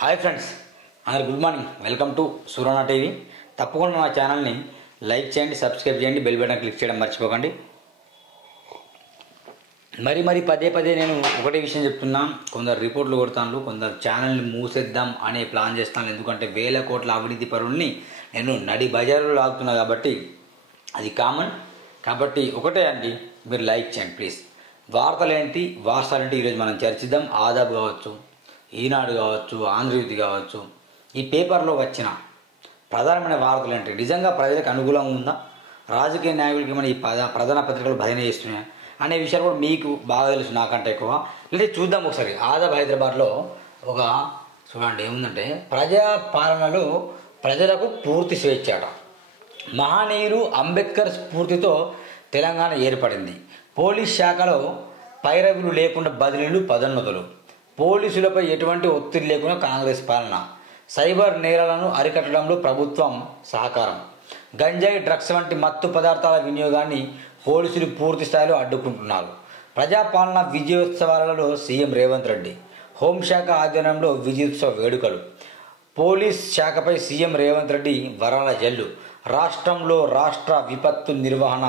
Hi friends, అందరు good morning. Welcome to Surana TV. తప్పకుండా నా ఛానల్ని లైక్ చేయండి, సబ్స్క్రైబ్ చేయండి, బెల్ బటన్ క్లిక్ చేయడం మర్చిపోకండి. మరి పదే నేను ఒకటే విషయం చెప్తున్నా. కొందరు రిపోర్ట్లు కొడతాను, కొందరు ఛానల్ని మూసేద్దాం అనే ప్లాన్ చేస్తాను. ఎందుకంటే వేల కోట్ల అవినీతి పరుల్ని నేను నడి బజారులో లాగుతున్నా కాబట్టి అది కామన్. కాబట్టి ఒకటే అండి, మీరు లైక్ చేయండి ప్లీజ్. వార్తలేంటి వాస్తవాలేంటి ఈరోజు మనం చర్చిద్దాం. ఆదాబ్ కావచ్చు, ఈనాడు కావచ్చు, ఆంధ్రజ్యోతి కావచ్చు, ఈ పేపర్లో వచ్చిన ప్రధానమైన వార్తలు ఏంటి, నిజంగా ప్రజలకు అనుకూలంగా ఉందా, రాజకీయ నాయకులకి మన ఈ ప్రధాన పత్రికలు భజన చేస్తున్నాయి అనే విషయాలు కూడా మీకు బాగా తెలుసు నాకంటే ఎక్కువ. లేదా చూద్దాం ఒకసారి. ఆదాబ్ హైదరాబాద్లో ఒక చూడండి ఏముందంటే, ప్రజా పాలనలో ప్రజలకు పూర్తి స్వేచ్ఛ అట. మహనీయులు అంబేద్కర్ స్ఫూర్తితో తెలంగాణ ఏర్పడింది. పోలీస్ శాఖలో పైరవులు లేకుండా బదిలీలు, పదోన్నతులు. పోలీసులపై ఎటువంటి ఒత్తిడి లేకుండా కాంగ్రెస్ పాలన. సైబర్ నేరాలను అరికట్టడంలో ప్రభుత్వం సహకారం. గంజాయి, డ్రగ్స్ వంటి మత్తు పదార్థాల వినియోగాన్ని పోలీసులు పూర్తి స్థాయిలో అడ్డుకుంటున్నారు. ప్రజాపాలన విజయోత్సవాలలో సీఎం రేవంత్ రెడ్డి. హోంశాఖ ఆధ్వర్యంలో విజయోత్సవ వేడుకలు. పోలీస్ శాఖపై సీఎం రేవంత్ రెడ్డి వరాల జల్లు. రాష్ట్రంలో రాష్ట్ర విపత్తు నిర్వహణ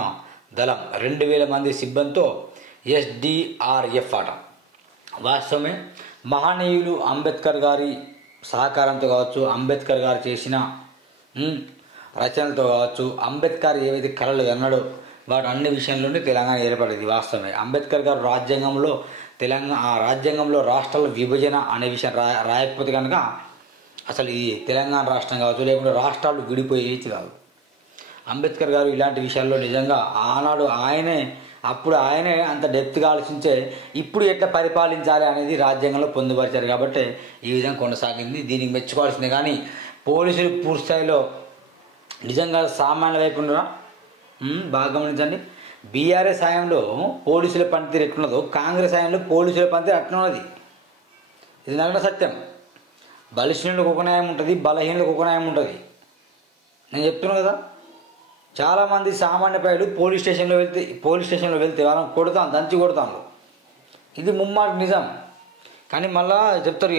దళం 2000 మంది సిబ్బందితో SDRF అట. వాస్తవమే. మహనీయులు అంబేద్కర్ గారి సహకారంతో కావచ్చు, అంబేద్కర్ గారు చేసిన రచనలతో కావచ్చు, అంబేద్కర్ ఏవైతే కళలు అన్నాడో వాటి అన్ని విషయంలోనే తెలంగాణ ఏర్పడింది. వాస్తవమే. అంబేద్కర్ గారు రాజ్యాంగంలో రాష్ట్రాల విభజన అనే విషయం రాయకపోతే కనుక అసలు ఈ తెలంగాణ రాష్ట్రం కావచ్చు, లేకుంటే రాష్ట్రాలు విడిపోయేది కాదు. అంబేద్కర్ గారు ఇలాంటి విషయాల్లో నిజంగా ఆనాడు ఆయనే అంత డెప్త్గా ఆలోచించే ఇప్పుడు ఎట్లా పరిపాలించాలి అనేది రాజ్యాంగంలో పొందుపరిచారు. కాబట్టి ఈ విధంగా కొనసాగింది. దీనికి మెచ్చుకోవాల్సిందే. కానీ పోలీసులు పూర్తి స్థాయిలో నిజంగా సామాన్య వైపు ఉండరా బాగా గమనించండి. బీఆర్ఎస్ హయాంలో పోలీసుల పనితీరు ఎట్లున్నదో కాంగ్రెస్ హయాంలో పోలీసుల పనితీరు అట్లున్నది. ఇది నగ్న సత్యం. బలిష్ఠులకు ఒక న్యాయం ఉంటుంది, బలహీనులకు ఒక న్యాయం ఉంటుంది. నేను చెప్తున్నాను కదా. చాలామంది సామాన్య ప్రజలు పోలీస్ స్టేషన్లో వెళ్తే వాళ్ళని కొడతాను, దంచి కొడతాను. ఇది ముమ్మాట నిజం. కానీ మళ్ళా చెప్తారు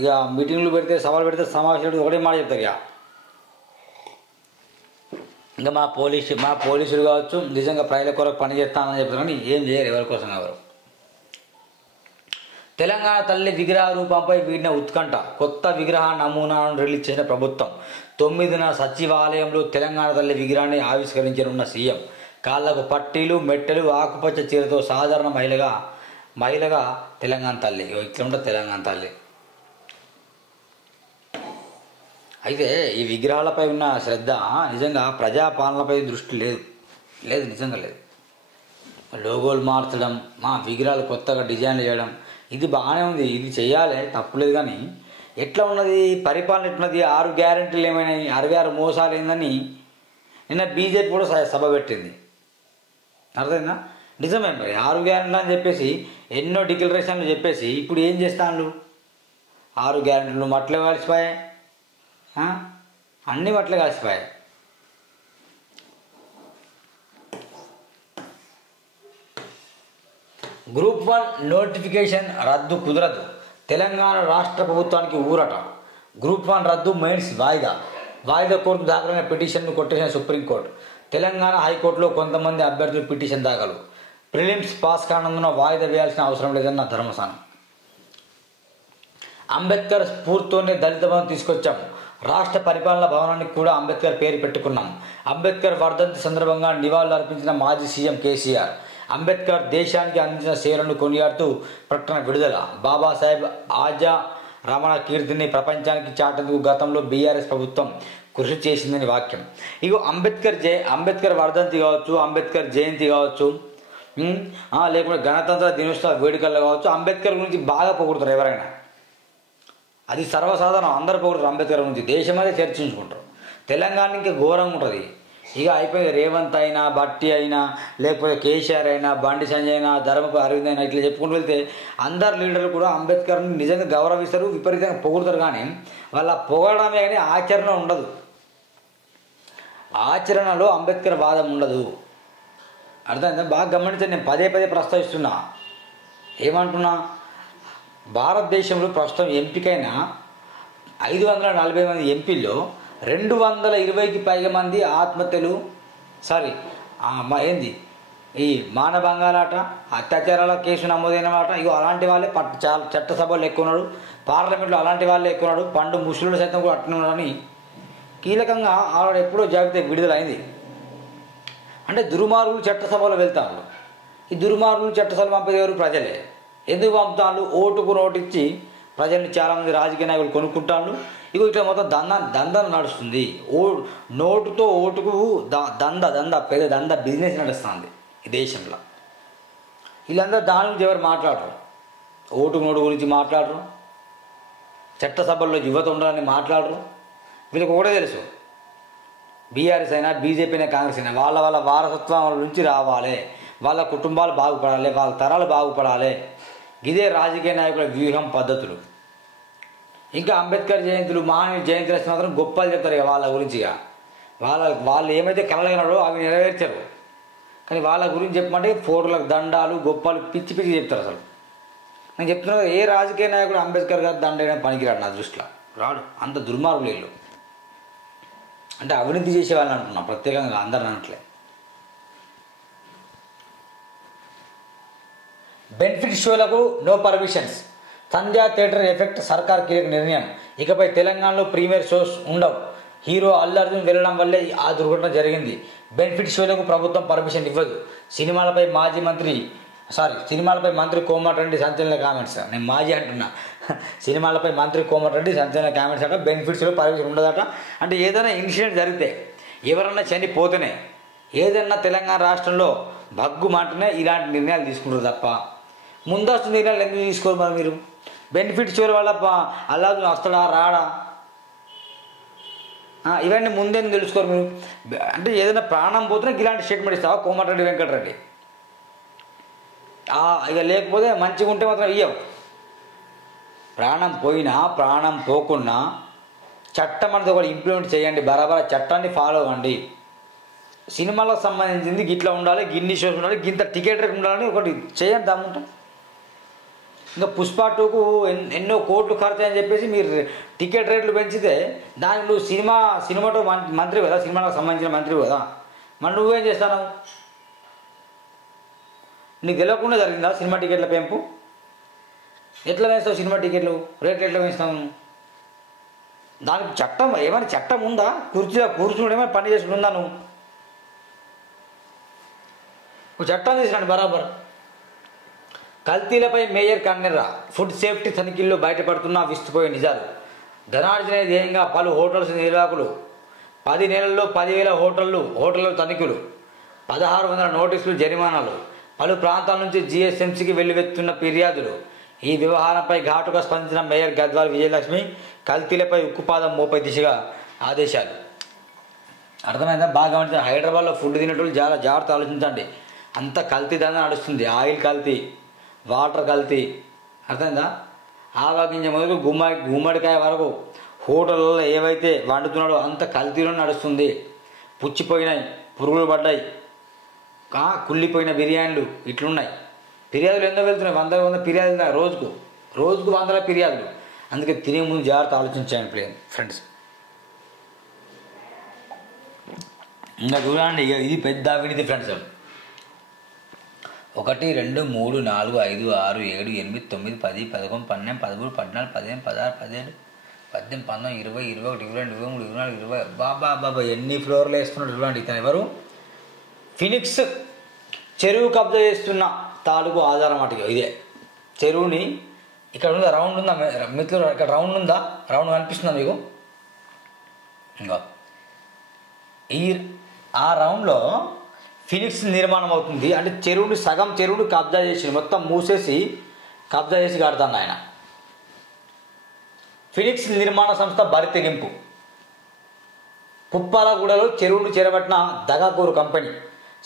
ఇక మీటింగ్లు పెడితే, సవాల్ పెడితే, సమావేశాలు ఒకటే మాట చెప్తారు. ఇంకా మా పోలీసులు కావచ్చు నిజంగా ప్రజల కొరకు పని చేస్తానని చెప్తారు, కానీ ఏం చేయరు ఎవరి కోసం ఎవరు. తెలంగాణ తల్లి విగ్రహ రూపంపై వీడిన ఉత్కంఠ. కొత్త విగ్రహ నమూనాను రిలీజ్ చేసిన ప్రభుత్వం. 9న సచివాలయంలో తెలంగాణ తల్లి విగ్రహాన్ని ఆవిష్కరించనున్న సీఎం. కాళ్లకు పట్టీలు, మెట్టెలు, ఆకుపచ్చ చీరతో సాధారణ మహిళగా తెలంగాణ తల్లి. ఇట్లా ఉంటుంది తెలంగాణ తల్లి. అయితే ఈ విగ్రహాలపై ఉన్న శ్రద్ధ నిజంగా ప్రజాపాలనపై దృష్టి లేదు నిజంగా లేదు. లోగోలు మార్చడం, మా విగ్రహాలు కొత్తగా డిజైన్లు చేయడం, ఇది బాగానే ఉంది, ఇది చేయాలి, తప్పులేదు. కానీ ఎట్లా ఉన్నది పరిపాలన, ఎట్లున్నది, 6 గ్యారెంటీలు ఏమైనాయి, 66 మోసాలు ఏందని నిన్న బీజేపీ కూడా సభ పెట్టింది. అర్థమైందా? నిజమే. మరి 6 గ్యారెంటీలు అని చెప్పేసి ఎన్నో డిక్లరేషన్లు చెప్పేసి ఇప్పుడు ఏం చేస్తాను? 6 గ్యారెంటీలు మట్లే కలిసిపోయాయి, అన్నీ మట్లే కలిసిపోయాయి. గ్రూప్ 1 నోటిఫికేషన్ రద్దు కుదరదు. తెలంగాణ రాష్ట్ర ప్రభుత్వానికి ఊరట. గ్రూప్ 1 రద్దు, మెయిన్స్ వాయిదా కోర్టు దాఖలైన పిటిషన్ను కొట్టేసిన సుప్రీంకోర్టు. తెలంగాణ హైకోర్టులో కొంతమంది అభ్యర్థులు పిటిషన్ దాఖలు. ప్రిలిమ్స్ పాస్ కానందున వాయిదా వేయాల్సిన అవసరం లేదన్న ధర్మస్థానం. అంబేద్కర్ స్ఫూర్తితోనే దళిత భవన్ తీసుకొచ్చాము. రాష్ట్ర పరిపాలనా భవనానికి కూడా అంబేద్కర్ పేరు పెట్టుకున్నాం. అంబేద్కర్ వర్ధంతి సందర్భంగా నివాళులు అర్పించిన మాజీ సీఎం కేసీఆర్. అంబేద్కర్ దేశానికి అందించిన సేవలను కొనియాడుతూ ప్రకటన విడుదల. బాబాసాహెబ్ ఆజా రమణ కీర్తిని ప్రపంచానికి చాటేందుకు గతంలో బీఆర్ఎస్ ప్రభుత్వం కృషి చేసిందని వాక్యం. ఇగో అంబేద్కర్ వర్ధంతి కావచ్చు, అంబేద్కర్ జయంతి కావచ్చు, లేకుంటే గణతంత్ర దినోత్సవ వేడుకల్లో కావచ్చు, అంబేద్కర్ గురించి బాగా పొగుడుతారు ఎవరైనా. అది సర్వసాధారణం, అందరు పొగుడుతారు అంబేద్కర్ గురించి. దేశమదే చర్చించుకుంటారు. తెలంగాణ ఇంకా ఘోరంగా ఉంటుంది. ఇక అయిపోయింది. రేవంత్ అయినా, భట్టి అయినా, లేకపోతే కేసీఆర్ అయినా, బండి సంజయ్ అయినా, ధర్మపు అరవింద్ అయినా, ఇట్లా చెప్పుకుంటూ వెళ్తే అందరు లీడర్లు కూడా అంబేద్కర్ని నిజంగా గౌరవిస్తారు, విపరీతంగా పొగుడుతారు. కానీ వాళ్ళ పొగడమే కానీ ఆచరణ ఉండదు. ఆచరణలో అంబేద్కర్ వాదం ఉండదు. అర్థమైందా? బాగా గమనించండి. నేను పదే ప్రస్తావిస్తున్నా. ఏమంటున్నా? భారతదేశంలో ప్రస్తుతం ఎంపికైన 540 మంది ఎంపీల్లో 220కి పైగా మంది ఆత్మహత్యలు ఏంది ఈ మానభంగాలాట అత్యాచారాల కేసు నమోదైన మాట ఇగో అలాంటి వాళ్ళే చాలా చట్టసభలో ఎక్కువ ఉన్నాడు, పార్లమెంట్లో అలాంటి వాళ్ళే ఎక్కువ ఉన్నాడు, పండు ముస్లింలు సైతం కూడా అట్నే ఉన్నాడని కీలకంగా ఆవిడ ఎప్పుడో జాబితా విడుదలైంది. అంటే దుర్మార్గులు చట్టసభలో వెళ్తారు. ఈ దుర్మార్గులు చట్టసభలు పంపేది ఎవరు? ప్రజలే. ఎందుకు పంపుతాళ్ళు? ఓటుకు నోటిచ్చి ప్రజల్ని చాలామంది రాజకీయ నాయకులు కొనుక్కుంటాళ్ళు. ఇగో ఇట్లా మొత్తం దంద నడుస్తుంది. నోటుతో ఓటుకు పెద్ద దంద బిజినెస్ నడుస్తుంది ఈ దేశంలో. వీళ్ళందరూ దాని గురించి ఎవరు మాట్లాడరు. ఓటుకు నోటు గురించి మాట్లాడరు, చట్టసభల్లో యువత ఉండాలని మాట్లాడరు. వీళ్ళకి ఒకటే తెలుసు, బీఆర్ఎస్ అయినా బీజేపీ అయినా కాంగ్రెస్ అయినా వాళ్ళ వారసత్వం నుంచి రావాలి, వాళ్ళ కుటుంబాలు బాగుపడాలి, వాళ్ళ తరాలు బాగుపడాలి. ఇదే రాజకీయ నాయకుల వ్యూహం, పద్ధతులు. ఇంకా అంబేద్కర్ జయంతులు, మహానీయుల జయంతులు వస్తే మాత్రం గొప్పలు చెప్తారు ఇక వాళ్ళ గురించిగా. వాళ్ళు ఏమైతే కలగనాడో అవి నెరవేర్చారు. కానీ వాళ్ళ గురించి చెప్పమంటే ఫోటోలకు దండాలు, గొప్పలు, పిచ్చి చెప్తారు. అసలు నేను చెప్తున్నా ఏ రాజకీయ నాయకుడు అంబేద్కర్ గారు దండైనా పనికిరాడు నా దృష్టిలో, రాడు. అంత దుర్మార్గులు వీళ్ళు. అంటే అవినీతి చేసేవాళ్ళని అంటున్నా, ప్రత్యేకంగా అందరిని అనట్లే. బెనిఫిట్ షోలకు నో పర్మిషన్స్, సంధ్యా థియేటర్ ఎఫెక్ట్, సర్కార్ కీలక నిర్ణయం. ఇకపై తెలంగాణలో ప్రీమియర్ షోస్ ఉండవు. హీరో అల్లు అర్జున్ వెళ్ళడం వల్లే ఆ దుర్ఘటన జరిగింది. బెనిఫిట్ షోలకు ప్రభుత్వం పర్మిషన్ ఇవ్వదు. సినిమాలపై మంత్రి కోమటిరెడ్డి సంచలన కామెంట్స్. నేను మాజీ అంటున్నా, సినిమాలపై మంత్రి కోమటిరెడ్డి సంచలన కామెంట్స్ అట. బెనిఫిట్ షోలో పర్మిషన్ ఉండదట. అంటే ఏదైనా ఇన్సిడెంట్ జరిగితే, ఎవరన్నా చనిపోతేనే, ఏదన్నా తెలంగాణ రాష్ట్రంలో భగ్గు మాటనే ఇలాంటి నిర్ణయాలు తీసుకుంటారు తప్ప ముందస్తు నిర్ణయాలు ఎందుకు తీసుకోరు? మరి మీరు బెనిఫిట్ షోల వల్ల అల్లు అర్జున్ వస్తాడా రాడా ఇవన్నీ ముందేం తెలుసుకోరు మీరు. అంటే ఏదైనా ప్రాణం పోతున్నా ఇలాంటి స్టేట్మెంట్ ఇస్తావా కోమటిరెడ్డి వెంకటరెడ్డి? ఇక లేకపోతే మంచిగా ఉంటే మాత్రం ఇయ్యవు. ప్రాణం పోయినా ప్రాణం పోకున్నా చట్టం అనేది ఒకటి ఇంప్లిమెంట్ చేయండి, బరాబర చట్టాన్ని ఫాలో అవ్వండి. సినిమాలకు సంబంధించింది గిట్లా ఉండాలి, గిన్ని షోస్ ఉండాలి, గింత టికెట్ రేట్ ఉండాలని ఒకటి చేయండి దమ్ముంటే. ఇంకా పుష్ప 2కు ఎన్నో కోట్లు ఖర్చు అని చెప్పేసి మీరు టికెట్ రేట్లు పెంచితే దానికి నువ్వు సినిమాతో మంత్రి కదా, సినిమాలకు సంబంధించిన మంత్రి కదా, మరి నువ్వేం చేస్తావు? నీకు తెలియకుండా జరిగిందా సినిమా టికెట్ల పెంపు? ఎట్లా వేస్తావు సినిమా టికెట్లు రేట్లు ఎట్లా వేస్తావు? దానికి చట్టం ఏమైనా చట్టం ఉందా? కూర్చుని ఏమైనా పని చేసుకుంటుందా? నువ్వు చట్టం చేసినాడు బరాబర్. కల్తీలపై మేయర్ కన్నెర్ర, ఫుడ్ సేఫ్టీ తనిఖీల్లో బయటపడుతున్న విస్తుపోయే నిజాలు. ధనార్జన ధ్యేయంగా పలు హోటల్స్ నిర్వాహకులు, 10 నెలల్లో 10,000 హోటళ్ల తనిఖీలు, 1,600 నోటీసులు, జరిమానాలు. పలు ప్రాంతాల నుంచి జిహెచ్ఎంసీకి వెల్లువెత్తున్న ఫిర్యాదులు. ఈ వ్యవహారంపై ఘాటుగా స్పందించిన మేయర్ గద్వాల్ విజయలక్ష్మి కల్తీలపై ఉక్కుపాదం మోపే దిశగా ఆదేశాలు. అర్థమైందా? బాగా ఉంటుంది. హైదరాబాద్లో ఫుడ్ తినేటోళ్ళు చాలా జాగ్రత్త ఆలోచించండి. అంత కల్తీ దందా నడుస్తుంది. ఆయిల్ కల్తీ, వాటర్ కల్తీ, అర్థమైందా? ఆలోచించే మొదలు గుమ్మడికాయ వరకు హోటళ్ళలో ఏవైతే వండుతున్నాడో అంత కల్తీలో నడుస్తుంది. పుచ్చిపోయినాయి, పురుగులు పడ్డాయి, కుళ్ళిపోయిన బిర్యానీలు ఇట్లున్నాయి. ఫిర్యాదులు ఎన్నో వెళ్తున్నాయి, 100 ఫిర్యాదులు రోజుకు 100 ఫిర్యాదులు. అందుకే తినే ముందు జాగ్రత్త ఆలోచించండి ఫ్రెండ్స్. ఇంకా చూడండి, ఇది పెద్ద అవినీతి ఫ్రెండ్స్. 1 2 3 4 5 6 7 8 9 10 11 12 13 14 15 16 17 18 19 20 21 22 23 24 20 బాబా ఎన్ని ఫ్లోర్లు వేస్తున్నాడు చూడండి. ఇతను ఎవరు? ఫినిక్స్ చెరువు కబ్జా చేస్తున్న తాలూకు ఆధారం అటు ఇదే. చెరువుని ఇక్కడ ఉందా? రౌండ్ ఉందా మిత్రులు? ఇక్కడ రౌండ్ ఉందా? రౌండ్ కనిపిస్తుందా మీకు? ఇంకా ఆ రౌండ్లో ఫినిక్స్ నిర్మాణం అవుతుంది. అంటే సగం చెరువుని కబ్జా చేసి మొత్తం మూసేసి కబ్జా చేసి కడతాను ఆయన. ఫినిక్స్ నిర్మాణ సంస్థ బరితెగింపు. పుప్పాలగూడలో చెరువును చేరబట్టిన దగాకోరు కంపెనీ.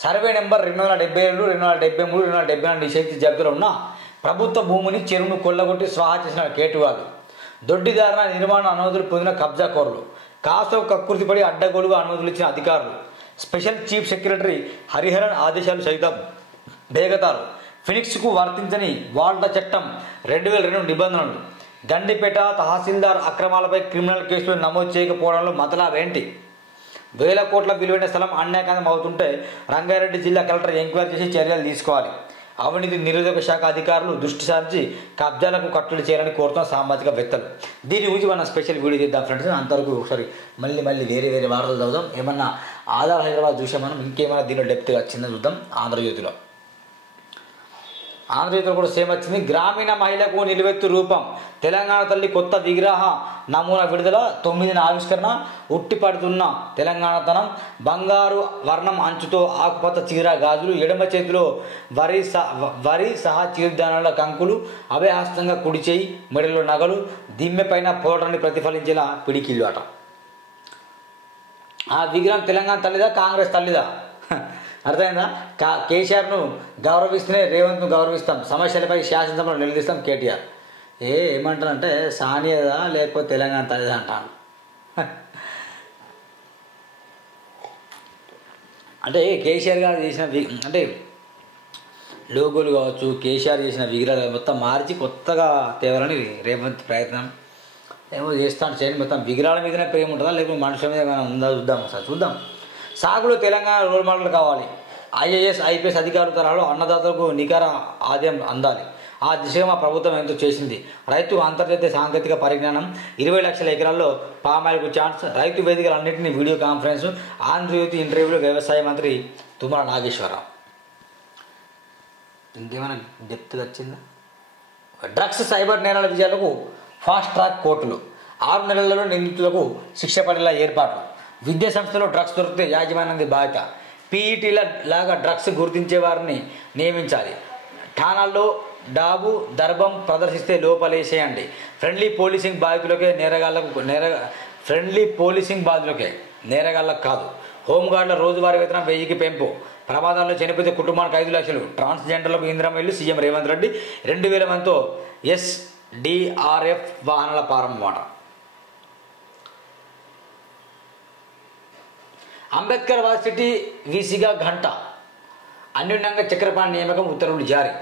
సర్వే నెంబర్ 277, 273, 274 నిషేధిత జాబితాలో ఉన్న ప్రభుత్వ భూమిని చెరువును కొల్లగొట్టి స్వాహా చేసిన కేటుగాలు. దొడ్డిదారుల నిర్మాణ అనుమతులు పొందిన కబ్జాకోరులు. కాస్త కకృతిపడి అడ్డగోలుగా అనుమతులు ఇచ్చిన అధికారులు. స్పెషల్ చీఫ్ సెక్రటరీ హరిహరన్ ఆదేశాలు సైతం బేగతారు. ఫినిక్స్కు వర్తించని వాల్టా చట్టం 2002 నిబంధనలు. గండిపేట తహసీల్దార్ అక్రమాలపై క్రిమినల్ కేసులు నమోదు చేయకపోవడంలో మతలాభేంటి? వేల కోట్ల విలువైన స్థలం అన్యాయకాంతం అవుతుంటే రంగారెడ్డి జిల్లా కలెక్టర్ ఎంక్వైరీ చేసి చర్యలు తీసుకోవాలి. అవినీతి నిరోధక శాఖ అధికారులు దృష్టి సారించి కబ్జాలకు కట్టడి చేయాలని కోరుతున్న సామాజికవేత్తలు. దీని గురించి మనం స్పెషల్ వీడియో చేద్దాం ఫ్రెండ్స్. అంతవరకు ఒకసారి మళ్ళీ వేరే వార్తలు చదువుదాం. ఏమన్నా ఆధార్ హైదరాబాద్ చూసే మనం ఇంకేమైనా దీనిలో డెప్త్గా చిన్న చూద్దాం. ఆంధ్రజ్యోతిలో కూడా సేమ్ వచ్చింది. గ్రామీణ మహిళకు నిలువెత్తు రూపం, తెలంగాణ తల్లి కొత్త విగ్రహ నమూనా విడుదల, 9న ఆవిష్కరణ, ఉట్టిపడుతున్న తెలంగాణతనం, బంగారు వర్ణం అంచుతో ఆకుపచ్చ చీర గాజులు, ఎడమ చేతిలో వరి సహా చిరుధాన్యాల కంకులు, అభయహస్తంగా కుడి చేయి మెడలో నగలు, దిమ్మె పైన పోరాటాన్ని ప్రతిఫలించేలా పిడికిళ్ళు అట. ఆ విగ్రహం తెలంగాణ తల్లిదా కాంగ్రెస్ తల్లిదా? అర్థమైందా? కేసీఆర్ను గౌరవిస్తూనే రేవంత్ను గౌరవిస్తాం, సమస్యలపై శాసనసభలో నిలదీస్తాం కేటీఆర్. ఏమంటారంటే సానియదా లేకపోతే తెలంగాణ తల్లిదా అంటాను. అంటే కేసీఆర్ గారు చేసిన అంటే లోగోలు కావచ్చు, కేసీఆర్ చేసిన విగ్రహాలు మొత్తం మార్చి కొత్తగా తేవాలని రేవంత్ ప్రయత్నం ఏమో చేస్తాను. చేయండి, మొత్తం విగ్రహాల మీదనే ప్రేమ ఉంటుందా లేకపోతే మనుషుల మీద ఏమైనా ఉందా చూద్దాం. ఒకసారి చూద్దాం. సాగులో తెలంగాణ రోల్ మోడల్ కావాలి. ఐఏఎస్ ఐపీఎస్ అధికారుల తరహాలో అన్నదాతలకు నికర ఆదాయం అందాలి. ఆ దిశగా మా ప్రభుత్వం ఎంతో చేసింది. రైతు అంతర్జాతీయ సాంకేతిక పరిజ్ఞానం, 20 లక్షల ఎకరాల్లో పామాయిల్కు ఛాన్స్, రైతు వేదికలన్నింటినీ వీడియో కాన్ఫరెన్స్, ఆంధ్రజ్యోతి ఇంటర్వ్యూలో వ్యవసాయ మంత్రి తుమ్మల నాగేశ్వరరావు. ఇంకేమైనా డెప్త్గా వచ్చిందా? డ్రగ్స్ సైబర్ నేరాల విజయాలకు ఫాస్ట్ ట్రాక్ కోర్టులు, 6 నెలలలో నిందితులకు శిక్ష పడేలా ఏర్పాట్లు, విద్యా సంస్థలో డ్రగ్స్ దొరికితే యాజమాన్యం బాధ్యత, పీఈటీల లాగా డ్రగ్స్ గుర్తించే వారిని నియమించాలి, ఠానాల్లో డాబు దర్భం ప్రదర్శిస్తే లోపలేసేయండి, ఫ్రెండ్లీ పోలీసింగ్ బాధితులకే నేరగాళ్లకు కాదు, హోంగార్డుల రోజువారీ వేతనం 1000కి పెంపు, ప్రమాదాల్లో చనిపోతే కుటుంబానికి 5 లక్షలు, ట్రాన్స్జెండర్లకు ఇందిరమ్మ ఇల్లు, సీఎం రేవంత్ రెడ్డి 2000 మందితో SDRF వాహనాల ప్రారంభమాట. అంబేద్కర్ యూనివర్సిటీ వీసీగా గంట, అన్యోన్యంగా చక్రపాణి నియామకం ఉత్తర్వులు జారీ.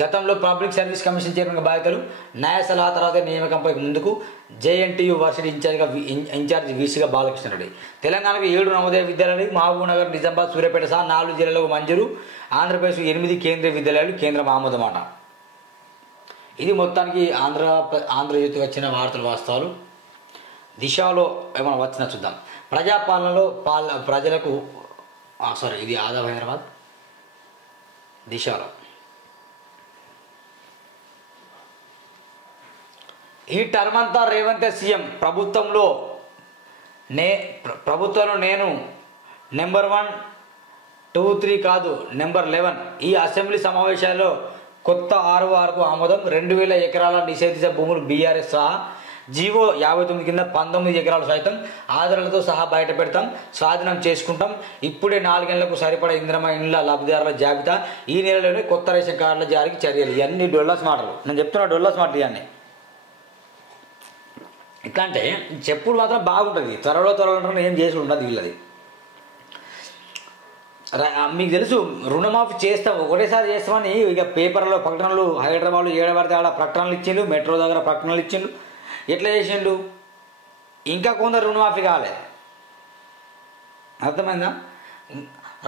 గతంలో పబ్లిక్ సర్వీస్ కమిషన్ చైర్మన్ బాధ్యతలు, న్యాయ సలహా తర్వాత నియామకంపై ముందుకు, JNTU యూనివర్సిటీ ఇన్ఛార్జ్ వీసీగా బాలకృష్ణరెడ్డి. తెలంగాణకు 7 నవోదయ విద్యాలయాలు, మహబూబ్నగర్, నిజామాబాద్, సూర్యాపేట సహా 4 జిల్లాలకు మంజూరు. ఆంధ్రప్రదేశ్ 8 కేంద్రీయ విద్యాలయాలు కేంద్రం ఆమోదమాట. ఇది మొత్తానికి ఆంధ్రజ్యోతి వచ్చిన వార్తలు వాస్తవాలు. దిశలో ఏమైనా వచ్చినా చూద్దాం. ప్రజాపాలనలో ప్రజలకు ఇది ఆదాబ్ హైదరాబాద్. దిశలో ఈ టర్మ్ అంతా రేవంత్ సీఎం, ప్రభుత్వంలో నేను నెంబర్ 1, 2, 3 కాదు నెంబర్ 11. ఈ అసెంబ్లీ సమావేశాల్లో కొత్త 6కు ఆమోదం. 2000 ఎకరాల నిషేధిత భూములు బీఆర్ఎస్ సహా జీవో 59 కింద 19 ఎకరాలు సైతం ఆధారాలతో సహా బయట పెడతాం, స్వాధీనం చేసుకుంటాం. ఇప్పుడే 4 నెలలకు సరిపడా ఇందిరమ్మ ఇండ్ల లబ్ధిదారుల జాబితా, ఈ నెలలోనే కొత్త రేషన్ కార్డుల జారీకి చర్యలు. ఇవన్నీ డొల్లాస్ మాటలు. నేను చెప్తున్నా డొల్లాస్ మాటలు ఇవన్నీ. ఎట్లా అంటే చెప్పుడు మాత్రం బాగుంటుంది, త్వరలో ఏం చేసి ఉండదు వీళ్ళది. మీకు తెలుసు రుణమాఫీ చేస్తాం, ఒకటేసారి చేస్తామని ఇక పేపర్లో ప్రకటనలు, హైదరాబాద్లో 7 పడితే ఆడ ప్రకటనలు ఇచ్చిండు, మెట్రో దగ్గర ప్రకటనలు ఇచ్చిండు. ఎట్లా చేసిండు? ఇంకా కొందరు రుణమాఫీ కాలేదు. అర్థమైందా?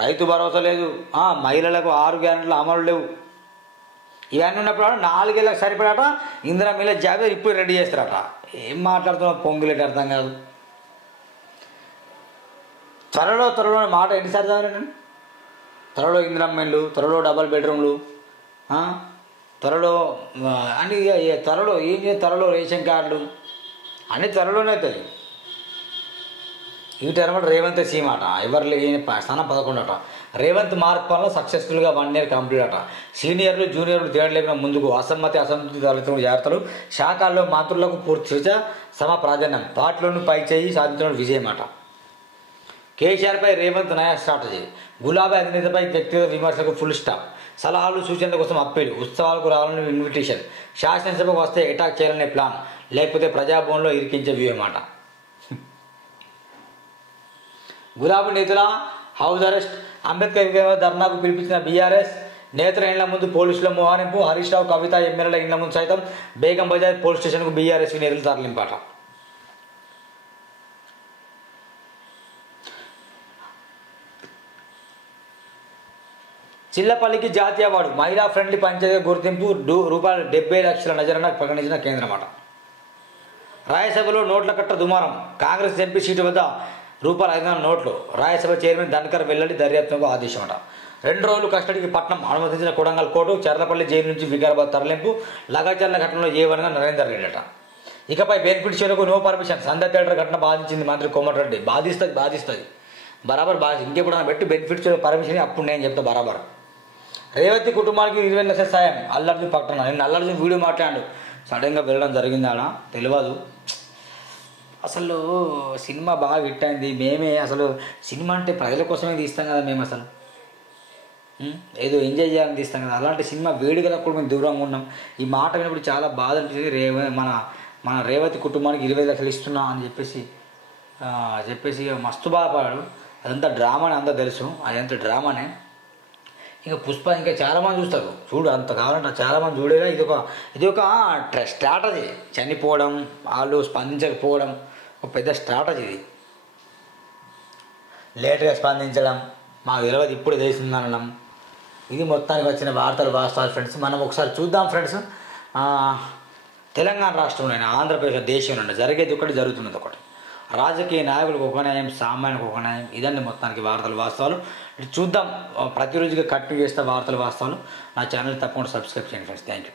రైతు భరోసా లేదు, మహిళలకు 6 గ్యారెంటీలు అమలు లేవు. ఇవన్నీ ఉన్నప్పుడు 4 ఏళ్ళకి సరిపడాట ఇందిరా మిల్ల జాబితా ఇప్పుడు రెడీ చేస్తారట. ఏం మాట్లాడుతున్నావు పొంగులేట అర్థం కాదు. త్వరలో మాట ఎన్నిసార్లు చదివాను నేను? త్వరలో ఇందిరమ్మలు, త్వరలో డబల్ బెడ్రూమ్లు, త్వరలో అని త్వరలో ఏం చేయాలి, త్వరలో రేషన్ కార్డులు అన్నీ త్వరలోనే అవుతాయి. ఈ టర్మ్ రేవంత్ సీఎం అట, ఎవరు స్థానం 11 అట. రేవంత్ మార్క్ వల్ల సక్సెస్ఫుల్గా 1 ఇయర్ కంప్లీట్ అట. సీనియర్లు జూనియర్లు తేడా లేకుండా ముందుకు, అసంతృప్తి తలెత్తున జాగ్రత్తలు, శాఖల్లో మంత్రులకు పూర్తి స్వేచ్ఛ, సమ ప్రాధాన్యం, పార్టీలోని పై చేయి సాధించడం విజయం అట. కేసీఆర్పై రేవంత్ నయా స్ట్రాటజీ, గులాబీ అధినేతపై వ్యక్తిగత విమర్శకు ఫుల్ స్టాప్, సలహాలు సూచనల కోసం అప్పీలు, ఉత్సవాలకు రావాలని ఇన్విటేషన్, శాసనసభకు వస్తే అటాక్ చేయాలనే ప్లాన్, లేకపోతే ప్రజాభవన్లో ఇరికించే వ్యూహం అట. గులాబీ నేతల హౌస్ అరెస్ట్, అంబేద్కర్ ధర్నాకు పిలిపించిన బీఆర్ఎస్, నేతల ఇండ్ల ముందు పోలీసుల మోహరింపు, హరీష్ రావు, కవిత ఎమ్మెల్యేల ఇండ్ల ముందు సైతం బేగం బజార్ పోలీస్ స్టేషన్కు బీఆర్ఎస్ నేతలు తరలింపాట. చిల్లపల్లికి జాతీయ అవార్డు, మహిళా ఫ్రెండ్లీ పంచాయతీ గుర్తింపు, రూపాయలు 70 లక్షల నజరన ప్రకటించిన కేంద్రమాట. రాజ్యసభలో నోట్ల కట్ట దుమారం, కాంగ్రెస్ ఎంపీ సీటు వద్ద రూపాయలు 500 నోట్లు, రాజ్యసభ చైర్మన్ ధన్కర్ వెల్లడి దర్యాప్తుకు ఆదేశమట. 2 రోజులు కస్టడీకి పట్నం అనుమతించిన కొడంగల్ కోర్టు, చర్లపల్లి జైలు నుంచి వికారాబాద్ తరలింపు, లగాచర్ల ఘటనలో ఏవనగా నరేందర్ రెడ్డి అట. ఇకపై బెనిఫిట్ షేర్కు నో పర్మిషన్, సంధ్య థియేటర్ ఘటన బాధించింది మంత్రి కోమటిరెడ్డి. బాధిస్తుంది బరాబర్ ఇంకెప్పుడన్నా పెట్టి బెనిఫిట్ షేర్ పర్మిషన్ అప్పుడు నేను చెప్తా బరాబర్. రేవతి కుటుంబానికి 20 లక్షల సాయం, అల్లర్జున్ పక్కన. నేను అల్లర్జున్ వీడియో మాట్లాడు సడన్గా వెళ్ళడం జరిగింది ఆడ తెలియదు. అసలు సినిమా బాగా హిట్ అయింది. మేమే అసలు సినిమా అంటే ప్రజల కోసమే తీస్తాం కదా, మేము అసలు ఏదో ఎంజాయ్ చేయాలని తీస్తాం కదా. అలాంటి సినిమా వేడుకలకు కూడా మేము దూరంగా ఉన్నాం. ఈ మాట విన్నప్పుడు చాలా బాధ అనిపించింది. మన రేవతి కుటుంబానికి 20 లక్షలు ఇస్తున్నా అని చెప్పేసి మస్తు బాధపడాడు. అదంతా డ్రామానే, అంతా తెలుసు అదంతా డ్రామానే. ఇంకా పుష్ప ఇంకా చాలామంది చూస్తారు చూడు, అంత కావాలంటే చాలామంది చూడేలా. ఇది ఒక స్ట్రాటజీ. చనిపోవడం, వాళ్ళు స్పందించకపోవడం ఒక పెద్ద స్ట్రాటజీ. ఇది లేట్గా స్పందించడం, మాకు తెలియదు ఇప్పుడు తెలిసిందనడం, ఇది మొత్తానికి వచ్చిన వార్తలు వాస్తవాలు ఫ్రెండ్స్. మనం ఒకసారి చూద్దాం ఫ్రెండ్స్. తెలంగాణ రాష్ట్రంలో, ఆంధ్రప్రదేశ్ దేశంలో జరిగేది ఒకటి, జరుగుతున్నది ఒకటి. రాజకీయ నాయకులకు ఒక న్యాయం, సామాన్యులకు ఒక న్యాయం. ఇదండి మొత్తానికి వార్తలు వాస్తవాలు. చూద్దాం, ప్రతిరోజుగా కంటిన్యూ చేస్తే వార్తలు వాస్తవాలు. నా ఛానల్ తప్పకుండా సబ్స్క్రైబ్ చేయండి ఫ్రెండ్స్. Thank you.